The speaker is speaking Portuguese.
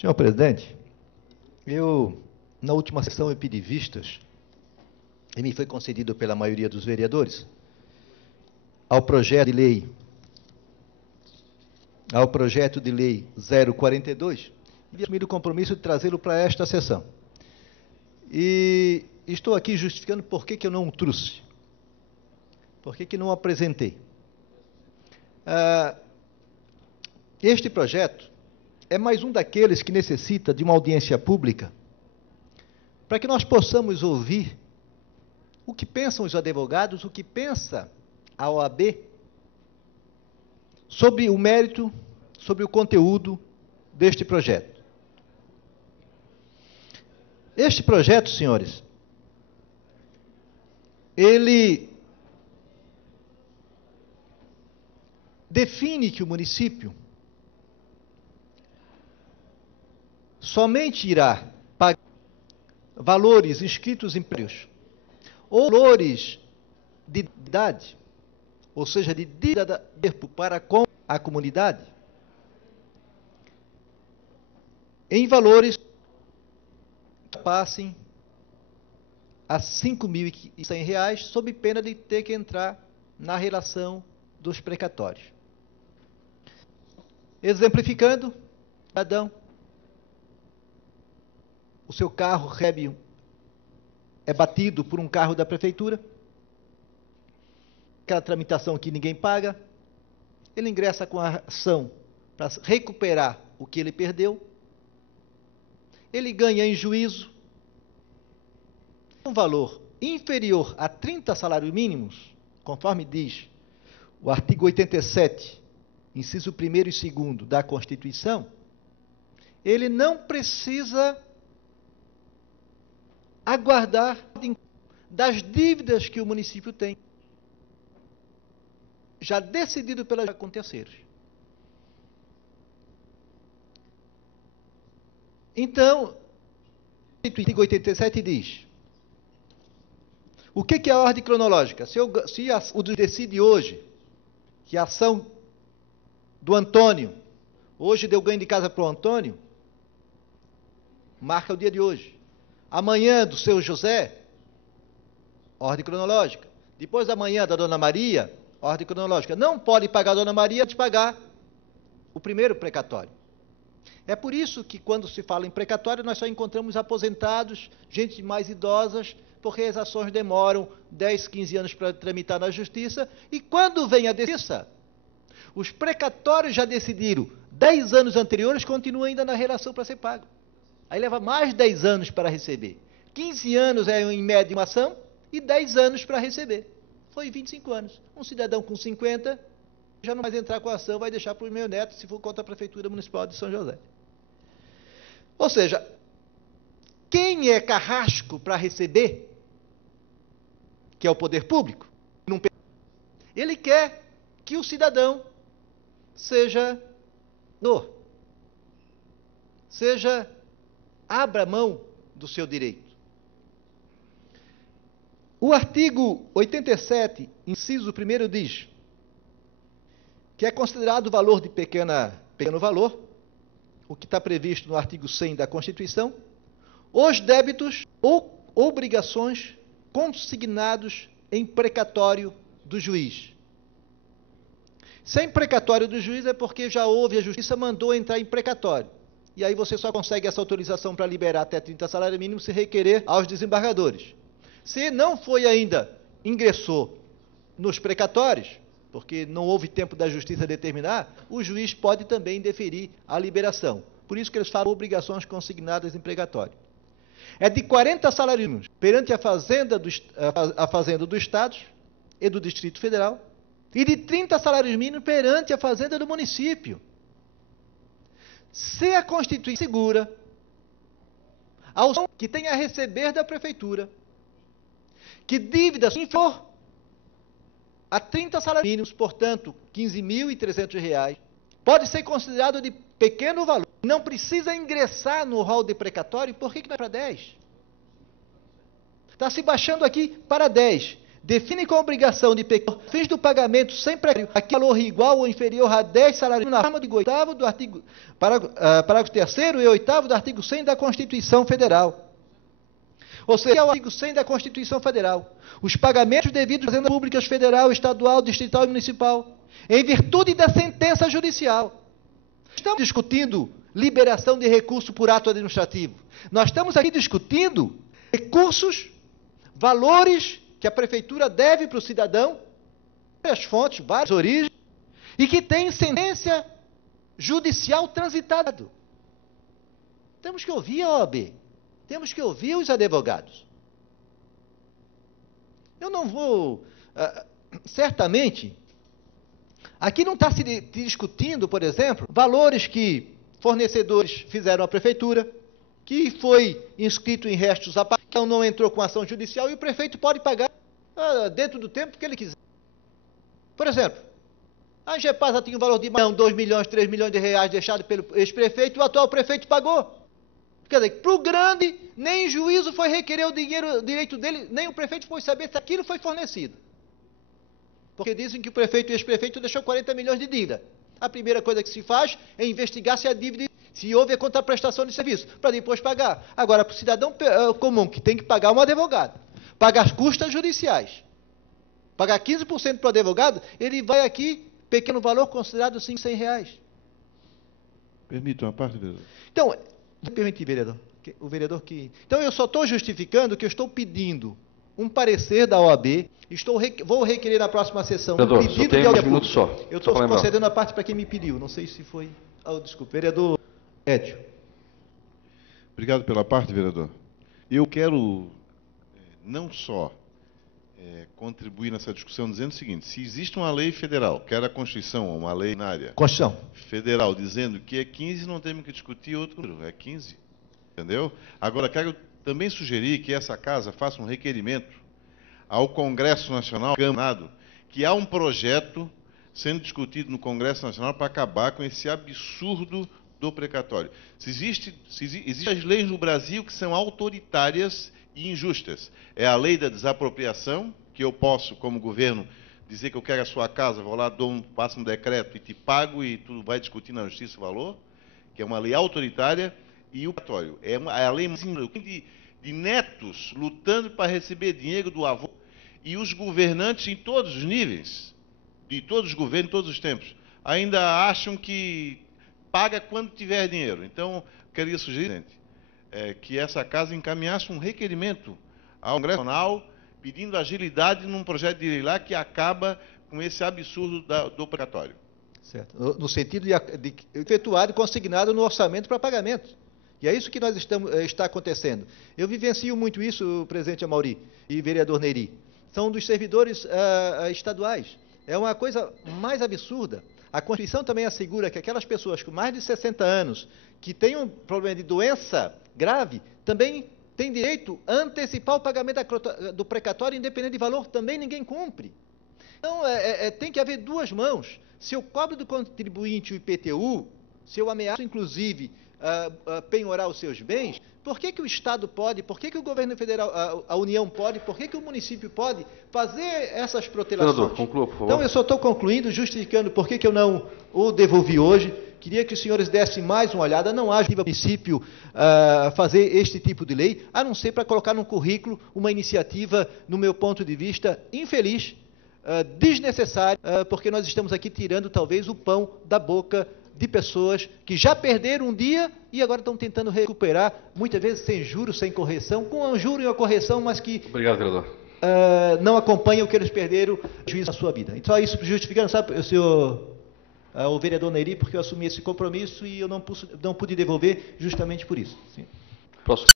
Senhor presidente, na última sessão, eu pedi vistas, e me foi concedido pela maioria dos vereadores, ao projeto de lei 042, e assumir o compromisso de trazê-lo para esta sessão. E estou aqui justificando por que eu não o trouxe, por que não o apresentei. Este projeto é mais um daqueles que necessita de uma audiência pública para que nós possamos ouvir o que pensam os advogados, o que pensa a OAB sobre o mérito, sobre o conteúdo deste projeto. Este projeto, senhores, ele define que o município somente irá pagar valores inscritos em prédios ou valores de idade, ou seja, de dívida para com a comunidade, em valores que passem a R$ 5.100, sob pena de ter que entrar na relação dos precatórios. Exemplificando, cidadão, o seu carro é batido por um carro da prefeitura, aquela tramitação que ninguém paga, ele ingressa com a ação para recuperar o que ele perdeu, ele ganha em juízo um valor inferior a 30 salários mínimos, conforme diz o artigo 87, inciso 1º e 2º da Constituição, ele não precisa aguardar das dívidas que o município tem, já decidido com terceiros. Então, o artigo 87 diz, o que é a ordem cronológica? Se o decide hoje que a ação do Antônio, hoje deu ganho de casa para o Antônio, marca o dia de hoje. Amanhã do seu José, ordem cronológica. Depois da manhã da Dona Maria, ordem cronológica. Não pode pagar a Dona Maria antes de pagar o primeiro precatório. É por isso que quando se fala em precatório, nós só encontramos aposentados, gente mais idosas, porque as ações demoram 10, 15 anos para tramitar na justiça, e quando vem a justiça, os precatórios já decidiram 10 anos anteriores, continuam ainda na relação para ser pago. Aí leva mais 10 anos para receber. 15 anos é em média uma ação e 10 anos para receber. Foi 25 anos. Um cidadão com 50 já não vai entrar com a ação, vai deixar para o meu neto, se for contra a Prefeitura Municipal de São José. Ou seja, quem é carrasco para receber, que é o poder público, ele quer que o cidadão abra mão do seu direito. O artigo 87, inciso 1º, diz que é considerado valor de pequeno valor, o que está previsto no artigo 100 da Constituição, os débitos ou obrigações consignados em precatório do juiz. Sem precatório do juiz é porque já houve, a justiça mandou entrar em precatório. E aí você só consegue essa autorização para liberar até 30 salários mínimos se requerer aos desembargadores. Se não foi ainda, ingressou nos precatórios, porque não houve tempo da justiça determinar, o juiz pode também deferir a liberação. Por isso que eles falam obrigações consignadas em precatório. É de 40 salários mínimos perante a Fazenda do Estado e do Distrito Federal, e de 30 salários mínimos perante a Fazenda do município. Se a Constituição segura ao que tem a receber da Prefeitura, que dívida for a 30 salários mínimos, portanto, R$ 15.300, pode ser considerado de pequeno valor. Não precisa ingressar no rol de precatório, por que não é para 10? Está se baixando aqui para 10. define com a obrigação de pequeno fins do pagamento sem precário aqui valor igual ou inferior a 10 salários na forma do oitavo do artigo, parágrafo 3º e 8º do artigo 100 da Constituição Federal. Ou seja, é o artigo 100 da Constituição Federal. Os pagamentos devidos às fazendas públicas federal, estadual, distrital e municipal, em virtude da sentença judicial. Estamos discutindo liberação de recurso por ato administrativo. Nós estamos aqui discutindo recursos, valores que a prefeitura deve para o cidadão, várias fontes, várias origens, e que tem sentença judicial transitada. Temos que ouvir a OAB. Temos que ouvir os advogados. Eu não vou... certamente, aqui não está se discutindo, por exemplo, valores que fornecedores fizeram à prefeitura, que foi inscrito em restos a pagar, que não entrou com ação judicial e o prefeito pode pagar dentro do tempo que ele quiser. Por exemplo, a Angepasa tinha um valor de 1, 2 milhões, 3 milhões de reais deixado pelo ex-prefeito e o atual prefeito pagou. Quer dizer, para o grande, nem em juízo foi requerer o direito dele, nem o prefeito foi saber se aquilo foi fornecido. Porque dizem que o prefeito e o ex-prefeito deixou 40 milhões de dívida. A primeira coisa que se faz é investigar se a dívida, se houve a contraprestação de serviço, para depois pagar. Agora, para o cidadão comum, que tem que pagar um advogado, pagar as custas judiciais, pagar 15% para o advogado, ele vai aqui, pequeno valor, considerado R$100. Permita uma parte, vereador. Então, vou permitir, vereador. O vereador que... Então, eu só estou justificando que eu estou pedindo um parecer da OAB, vou requerer na próxima sessão vereador, um pedido tem de uns audiência minutos pública. só. Eu estou concedendo a parte para quem me pediu, não sei se foi... desculpe, vereador Édio. Obrigado pela parte, vereador. Eu quero não só contribuir nessa discussão dizendo o seguinte: se existe uma lei federal, quer a Constituição, uma lei na área Constituição federal, dizendo que é 15, não temos que discutir outro número, é 15. Entendeu? Agora, quero também sugerir que essa casa faça um requerimento ao Congresso Nacional, que há um projeto sendo discutido no Congresso Nacional para acabar com esse absurdo do precatório. Existem as leis no Brasil que são autoritárias e injustas. É a lei da desapropriação, que eu posso, como governo, dizer que eu quero a sua casa, vou lá, passo um decreto e te pago e tu vai discutir na justiça o valor, que é uma lei autoritária, e o precatório. É a lei de netos lutando para receber dinheiro do avô, e os governantes em todos os níveis, de todos os governos, todos os tempos, ainda acham que paga quando tiver dinheiro. Então, queria sugerir que essa casa encaminhasse um requerimento ao Congresso Nacional pedindo agilidade num projeto de lei lá que acaba com esse absurdo do precatório. Certo. No sentido de efetuado e consignado no orçamento para pagamento. E é isso que está acontecendo. Eu vivencio muito isso, presidente Amauri e vereador Neri. São dos servidores estaduais. É uma coisa mais absurda. A Constituição também assegura que aquelas pessoas com mais de 60 anos que têm um problema de doença grave também têm direito a antecipar o pagamento do precatório, independente de valor, também ninguém cumpre. Então, tem que haver duas mãos. Se eu cobro do contribuinte o IPTU, se eu ameaço, inclusive, penhorar os seus bens, por que o Estado pode, por que o governo federal, a União pode, por que o município pode fazer essas protelações? Senador, conclua, por favor. Então, eu só estou concluindo, justificando por que eu não o devolvi hoje. Queria que os senhores dessem mais uma olhada. Não há município fazer este tipo de lei, a não ser para colocar no currículo uma iniciativa, no meu ponto de vista, infeliz, desnecessária, porque nós estamos aqui tirando, talvez, o pão da boca de pessoas que já perderam um dia e agora estão tentando recuperar, muitas vezes sem juros, sem correção, com um juro e uma correção, mas que obrigado, vereador. Não acompanham o que eles perderam juízo na sua vida. Então, isso justificando, sabe, o vereador Neri, porque eu assumi esse compromisso e eu não pude devolver justamente por isso. Sim. Próximo.